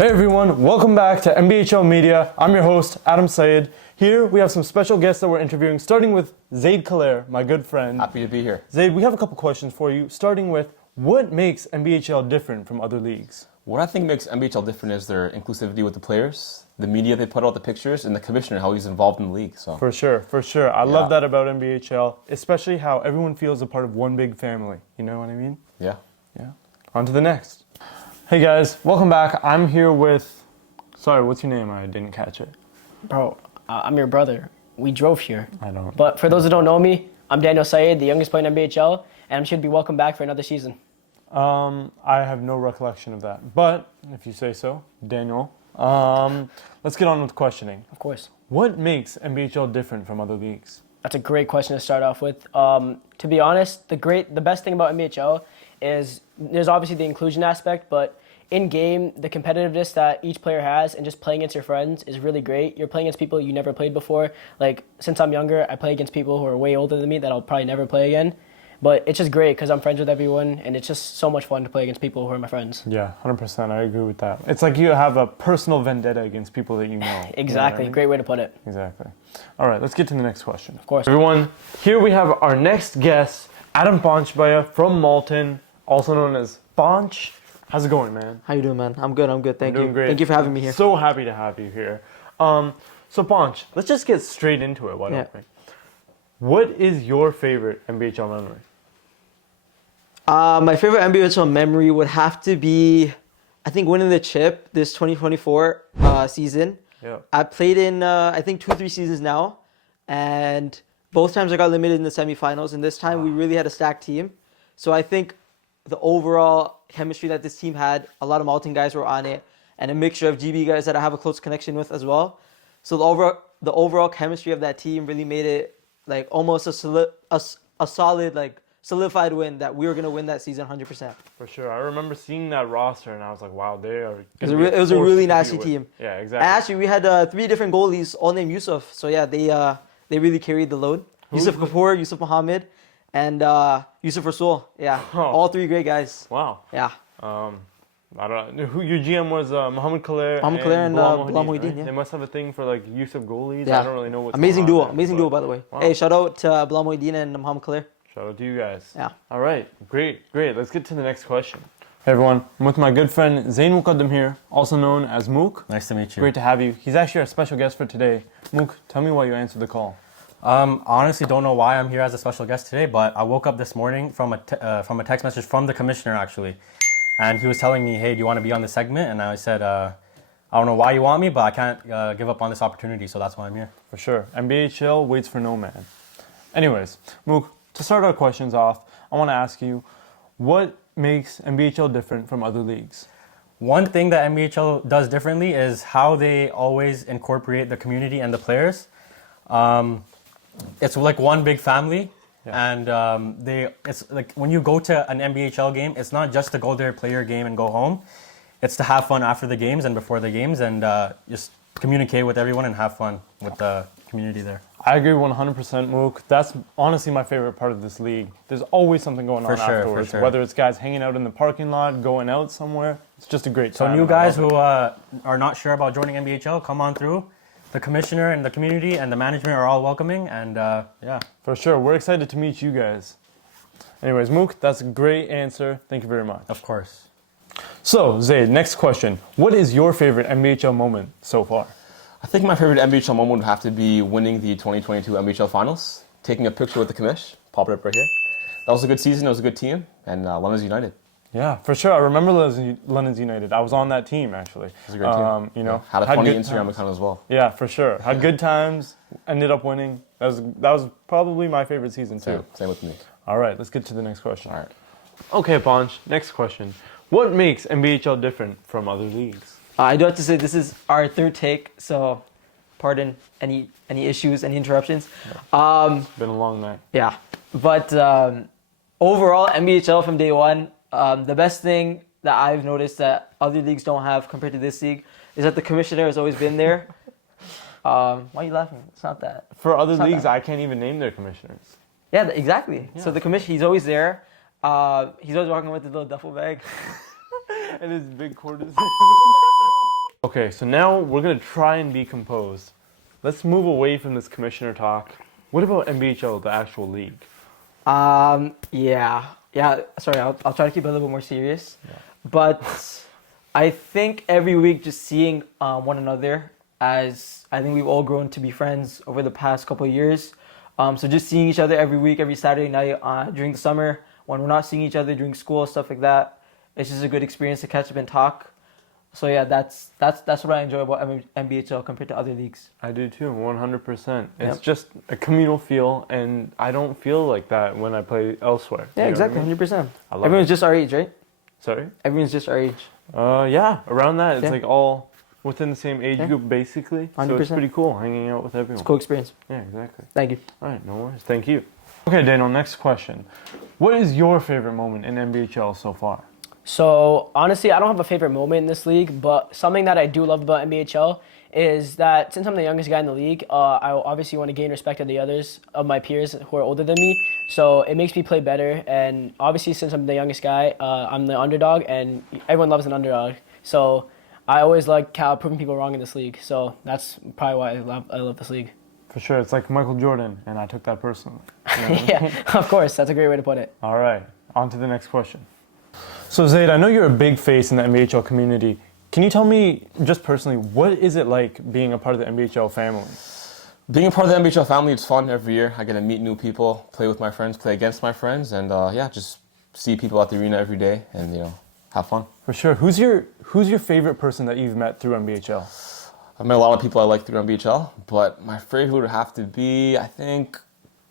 Hey everyone, welcome back to MBHL Media. I'm your host, Adam Syed. Here we have some special guests that we're interviewing, starting with Zaid Khaler, my good friend. Happy to be here. Zaid, we have a couple questions for you, starting with what makes MBHL different from other leagues? What I think makes MBHL different is their inclusivity with the players, the media they put out the pictures, and the commissioner, how he's involved in the league. So For sure. I love that about MBHL, especially how everyone feels a part of one big family. You know what I mean? Yeah. On to the next. Hey guys, welcome back. I'm here with, sorry, what's your name? I didn't catch it. Bro, I'm your brother. We drove here. I don't. But for those who don't know me, I'm Daniel Syed, the youngest player in MBHL, and I'm sure to be welcome back for another season. I have no recollection of that, but if you say so, Daniel. Let's get on with questioning. Of course. What makes MBHL different from other leagues? That's a great question to start off with. To be honest, the best thing about MBHL is there's obviously the inclusion aspect, but in game, the competitiveness that each player has and just playing against your friends is really great. You're playing against people you never played before. Like, since I'm younger, I play against people who are way older than me that I'll probably never play again. But it's just great because I'm friends with everyone, and it's just so much fun to play against people who are my friends. Yeah, 100%. I agree with that. It's like you have a personal vendetta against people that you know. Exactly. You know what I mean? Great way to put it. Exactly. All right, let's get to the next question. Of course. Everyone, here we have our next guest, Adam Bonchbaya from Malton, also known as Bonch. How's it going, man? How you doing, man? I'm good. Thank you. Doing great. Thank you for having me here. So happy to have you here. So Bonch, let's just get straight into it. Why don't we? What is your favorite MBHL memory? My favorite MBHL memory would have to be, I think, winning the chip this 2024 season. Yeah. I played in, I think, 2 or 3 seasons now, and both times I got limited in the semifinals, and this time we really had a stacked team. So I think the overall chemistry that this team had, a lot of Malton guys were on it, and a mixture of GB guys that I have a close connection with as well. So the overall chemistry of that team really made it like almost a solid, like, solidified win that we were going to win that season 100%. For sure. I remember seeing that roster and I was like, wow, they are... It was a really nasty team. Yeah, exactly. And actually, we had 3 different goalies, all named Yusuf. So yeah, they really carried the load. Yusuf Kapoor, Yusuf Mohammed, and Yusuf Rasul. Yeah, all 3 great guys. Wow. Yeah. I don't know. Who your GM was Mohamed Khaler Mohamed Khaler and Bilal right? Mohideen, yeah. They must have a thing for like Yusuf goalies. Yeah. I don't really know what's Amazing going duo. on there, Amazing duo, by the way. Wow. Hey, shout out to Bilal Mohideen and Mohamed Khaler. Shout out to you guys. Yeah. All right. Great. Let's get to the next question. Hey everyone, I'm with my good friend Zain Muqaddam here, also known as Mook. Nice to meet you. Great to have you. He's actually our special guest for today. Mook, tell me why you answered the call. Honestly, don't know why I'm here as a special guest today, but I woke up this morning from a text message from the commissioner actually, and he was telling me, "Hey, do you want to be on this segment?" And I said, "I don't know why you want me, but I can't give up on this opportunity, so that's why I'm here." For sure. MBHL waits for no man. Anyways, Mook, to start our questions off, I want to ask you, what makes MBHL different from other leagues? One thing that MBHL does differently is how they always incorporate the community and the players. It's like one big family, and it's like when you go to an MBHL game, it's not just to go there, play your game, and go home. It's to have fun after the games and before the games, and just communicate with everyone and have fun with the community there. I agree 100%, Mook. That's honestly my favorite part of this league. There's always something going on afterwards. For sure. Whether it's guys hanging out in the parking lot, going out somewhere, it's just a great time. So new guys who are not sure about joining MBHL, come on through. The commissioner and the community and the management are all welcoming, and yeah. For sure. We're excited to meet you guys. Anyways, Mook, that's a great answer. Thank you very much. Of course. So, Zaid, next question. What is your favorite MBHL moment so far? I think my favorite MBHL moment would have to be winning the 2022 MBHL Finals, taking a picture with the commish, pop it up right here. That was a good season, it was a good team, and London's United. Yeah, for sure. I remember London's United. I was on that team, actually. It was a great team. You know, Had a funny good Instagram times. account as well. Yeah, for sure. Had good times, ended up winning. That was probably my favorite season, too. Same with me. All right, let's get to the next question. All right. Okay, Bonch, next question. What makes MBHL different from other leagues? I do have to say this is our 3rd take, so pardon any issues, any interruptions. It's been a long night. Yeah, but overall, MBHL from day one, the best thing that I've noticed that other leagues don't have compared to this league is that the commissioner has always been there. Why are you laughing? It's not that. For other leagues, I can't even name their commissioners. Yeah, exactly. Yeah. So the commissioner, he's always there. He's always walking with his little duffel bag. And his big quarters. Okay, so now we're going to try and be composed. Let's move away from this commissioner talk. What about MBHL, the actual league? Yeah. Sorry, I'll try to keep it a little bit more serious. But I think every week just seeing one another, as I think we've all grown to be friends over the past couple of years. So just seeing each other every week, every Saturday night during the summer, when we're not seeing each other during school, stuff like that, it's just a good experience to catch up and talk. So yeah, that's what I enjoy about MBHL compared to other leagues. I do too, 100%. It's Yep. just a communal feel, and I don't feel like that when I play elsewhere. Yeah, You know what I exactly, mean? 100%. I love Everyone's it. just our age, right? Sorry? Everyone's just our age. Yeah, around that. It's Yeah. like all within the same age Yeah. group, basically. So it's 100%. pretty cool hanging out with everyone. It's a cool experience. Yeah, exactly. Thank you. All right, no worries. Thank you. Okay, Daniel, next question. What is your favorite moment in MBHL so far? So honestly, I don't have a favorite moment in this league, but something that I do love about NBHL is that since I'm the youngest guy in the league, I obviously want to gain respect of the others, of my peers who are older than me. So it makes me play better. And obviously, since I'm the youngest guy, I'm the underdog, and everyone loves an underdog. So I always like proving people wrong in this league. So that's probably why I love this league. For sure, it's like Michael Jordan, and I took that personally. You know what I mean? Yeah, of course. That's a great way to put it. All right, on to the next question. So Zaid, I know you're a big face in the MBHL community. Can you tell me, just personally, what is it like being a part of the MBHL family? Being a part of the MBHL family, it's fun every year. I get to meet new people, play with my friends, play against my friends, and just see people at the arena every day and have fun. For sure. Who's your favorite person that you've met through MBHL? I've met a lot of people I like through MBHL, but my favorite would have to be, I think,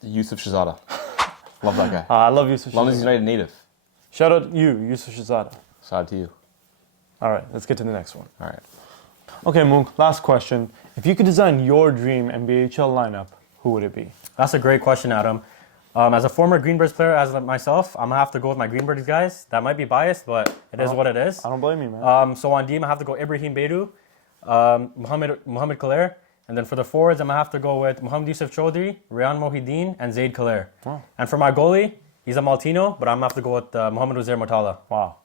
Yusuf Shahzada. Love that guy. I love Yusuf London's Shahzada. United native. Shout out you, Yusuf Shahzada. Shout out to you. All right, let's get to the next one. All right. Okay, Mook, last question. If you could design your dream MBHL lineup, who would it be? That's a great question, Adam. As a former Greenbirds player, as myself, I'm gonna have to go with my Greenbirds guys. That might be biased, but it is what it is. I don't blame you, man. So on Deem, I have to go Ibrahim Beidu, Mohamed Khaler, and then for the forwards, I'm gonna have to go with Mohamed Yusuf Chaudhry, Ryan Mohideen, and Zaid Khaler. Wow. And for my goalie, he's a Maltino, but I'm gonna have to go with Mohamed Uzair Motala. Wow,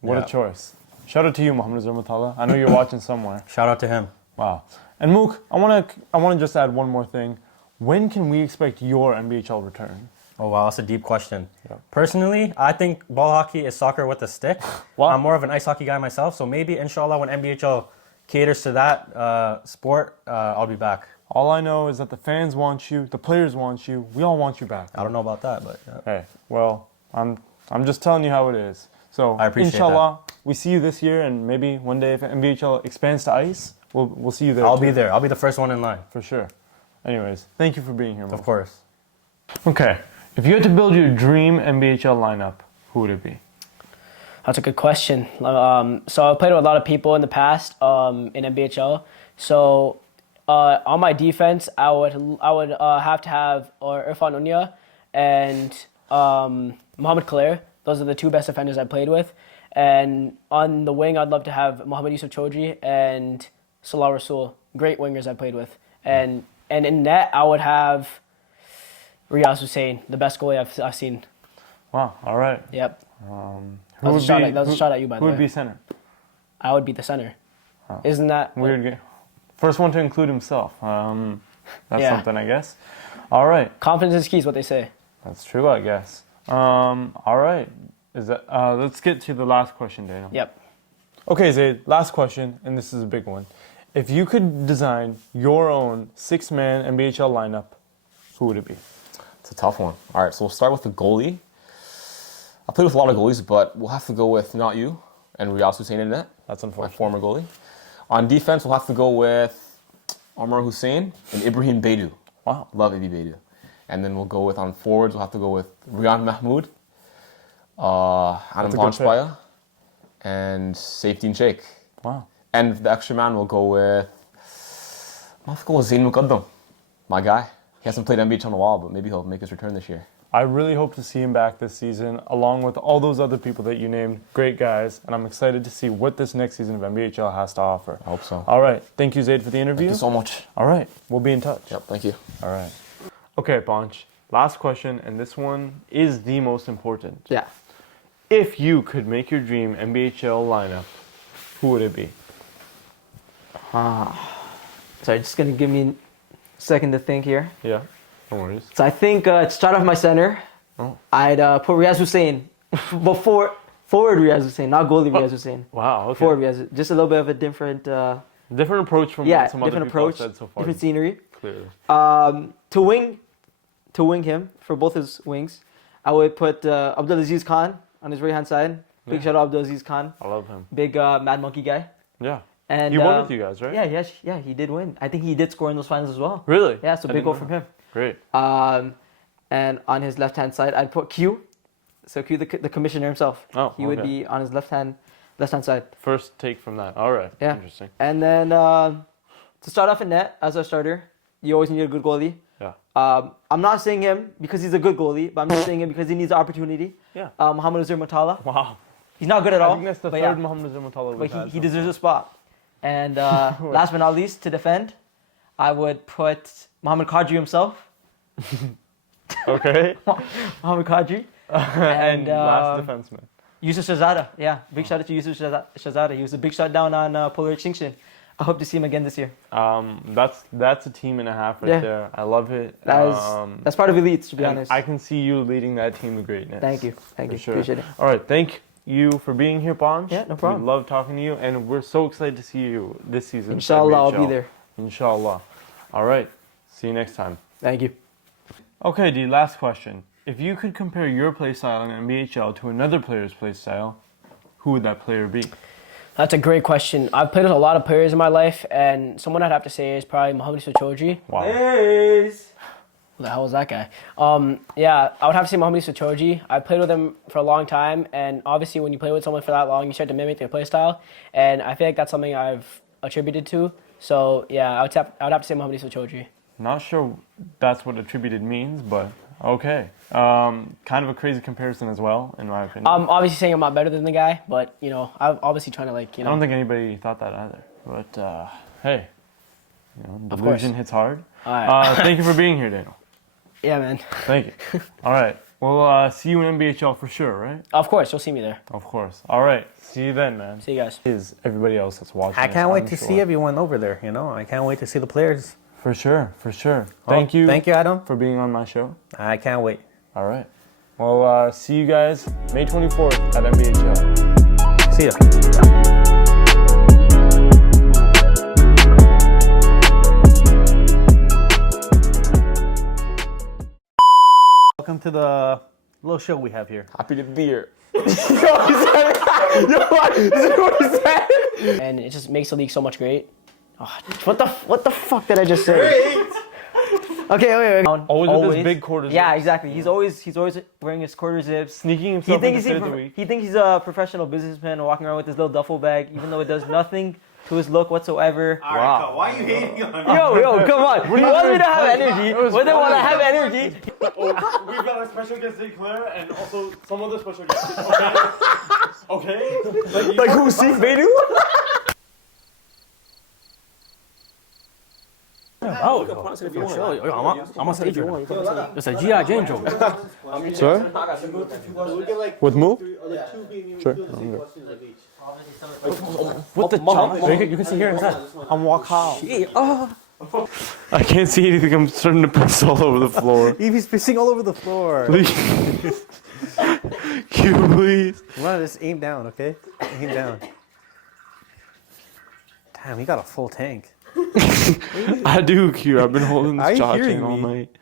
what Yeah. a choice. Shout out to you, Mohamed Zermatala. I know you're watching somewhere. Shout out to him. Wow. And Mook, I wanna just add one more thing. When can we expect your MBHL return? Oh wow, that's a deep question. Yeah. Personally, I think ball hockey is soccer with a stick. Wow. I'm more of an ice hockey guy myself, so maybe inshallah when MBHL caters to that sport, I'll be back. All I know is that the fans want you, the players want you, we all want you back. I don't know about that, but yeah. Hey, well, I'm just telling you how it is. So I appreciate inshallah, we see you this year, and maybe one day if MBHL expands to ice, we'll see you there. I'll too. be there. I'll be the first one in line, For sure. Anyways, thank you for being here, Mook. of course. Okay, if you had to build your dream MBHL lineup, who would it be? That's a good question. So I've played with a lot of people in the past in NBHL. So on my defense, I would have to have Irfan Unya and Mohamed Khaler. Those are the two best defenders I played with. And on the wing, I'd love to have Mohamed Yusuf Chaudhry and Salah Rasool. Great wingers I played with. And in net, I would have Riaz Hussein, the best goalie I've seen. Wow, all right. Yep. Who That was a shot at you, by the Who way. would be center? I would be the center. Isn't that Weird game. First one to include himself. That's Yeah. something, I guess. All right. Confidence is key is what they say. That's true, I guess. All right. Let's get to the last question, Daniel. Yep. Okay, Zaid, last question, and this is a big one. If you could design your own six-man MBHL lineup, who would it be? It's a tough one. All right, so we'll start with the goalie. I played with a lot of goalies, but we'll have to go with not you and Riaz Hussein in net. That's My unfortunate. former goalie. On defense, we'll have to go with Omar Hussein and Ibrahim Beidu. Wow. Love Ibi Beidu. And then we'll go with, on forwards, we'll have to go with Rian Mahmoud, Anam That's a good pick. Vanchpaya, and Safedin Sheikh. Wow. And the extra man, we'll go with, I'll have to go with Zain Muqaddam, my guy. He hasn't played MBH in a while, but maybe he'll make his return this year. I really hope to see him back this season, along with all those other people that you named. Great guys, and I'm excited to see what this next season of MBHL has to offer. I hope so. All right. Thank you, Zaid, for the interview. Thank you so much. All right. We'll be in touch. Yep, thank you. All right. Okay, Bonch. Last question, and this one is the most important. Yeah. If you could make your dream MBHL lineup, who would it be? Sorry, just gonna give me a second to think here. Yeah. No worries. So I think to start off my center, Oh. I'd put Riaz Hussein before forward Riaz Hussein, not goalie Riaz Hussein. Wow. Okay. Forward Riaz, just a little bit of a different, Different approach from yeah, what some other different people have approach, said so far. different scenery. Clearly. To wing him for both his wings, I would put Abdulaziz Khan on his right hand side. Big Yeah. shout out Abdulaziz Khan, I love him. big Mad Monkey guy. Yeah. And He won with you guys, right? Yeah, he did win. I think he did score in those finals as well. Really? Yeah, so I big didn't goal know. from him. Great. And on his left hand side, I'd put Q. So Q, the commissioner himself. Oh, He would okay. be on his left hand side. First take from that. All right. Yeah. Interesting. And then to start off in net as a starter, you always need a good goalie. Yeah. I'm not saying him because he's a good goalie, but I'm just saying him because he needs the opportunity. Yeah. Mohamed Azir Matala. Wow. He's not good at I all. think that's the but third yeah, Mohamed Azir but he deserves a spot. And last but not least, to defend, I would put Mohamed Kadri himself. Okay. Mohamed Kadri. and last defenseman. Yusuf Shahzada. Yeah, big shout out to Yusuf Shahzada. He was a big shutdown on Polar Extinction. I hope to see him again this year. That's a team and a half right Yeah. there. I love it. That's part of elites, to be and honest. I can see you leading that team to greatness. Thank you. For Sure. sure. Appreciate it. All right, thank you for being here, Bonj. Yeah, no problem. We love talking to you, and we're so excited to see you this season. for Inshallah, I'll be MBHL. there. Inshallah. All right, see you next time. Thank you. Okay, D, last question. If you could compare your play style in MBHL to another player's play style, who would that player be? That's a great question. I've played with a lot of players in my life, and someone I'd have to say is probably Mohamed Sochoji. Wow. Who the hell was that guy? Yeah, I would have to say Mohamed Sochoji. I played with him for a long time, and obviously when you play with someone for that long, you start to mimic their play style, and I feel like that's something I've attributed to. So yeah, I would have to say Mohamed Sochoji. Not sure that's what attributed means, but okay. Kind of a crazy comparison as well, in my opinion. I'm obviously saying I'm not better than the guy, but you know, I'm obviously trying to I don't think anybody thought that either. But hey, delusion hits hard. All right. Thank you for being here, Daniel. Yeah, man. Thank you. All right. We'll see you in MBHL for sure, right? Of course, you'll see me there. Of course. All right. See you then, man. See you guys. Is everybody else that's watching? I this, can't wait I'm to sure. see everyone over there. I can't wait to see the players. For sure. For sure. Thank you. Thank you, Adam. for being on my show. I can't wait. All right. Well, see you guys May 24th at MBHL. See ya. Welcome to the little show we have here. Happy to be here. And it just makes the league so much great. Oh, what the fuck did I just say? Okay. Always with his big quarter Yeah, zips. exactly. He's always wearing his quarter zips. Sneaking He himself thinks into fit of the week. he thinks he's a professional businessman walking around with his little duffel bag, even though it does nothing to his look whatsoever. Wow. Why are you hating on me? Yo, come on. He wants me to have energy. It was When they want to funny. have energy. We've got a special guest St. Clair and also some other special guests. Okay? Okay? Like who, Steve Bedu? Oh, I'm gonna say if you want. It's a G.I. Jane joke. Sir? With Moo? Sure. With the chop. You can see here inside. I'm walk out. I can't see anything. I'm starting to piss all over the floor. Evie's pissing all over the floor. Please. Can you please? Run, just aim down, okay? Aim down. Damn, he got a full tank. I do, Q. I've been holding Are this you jaw hearing chain all me? night.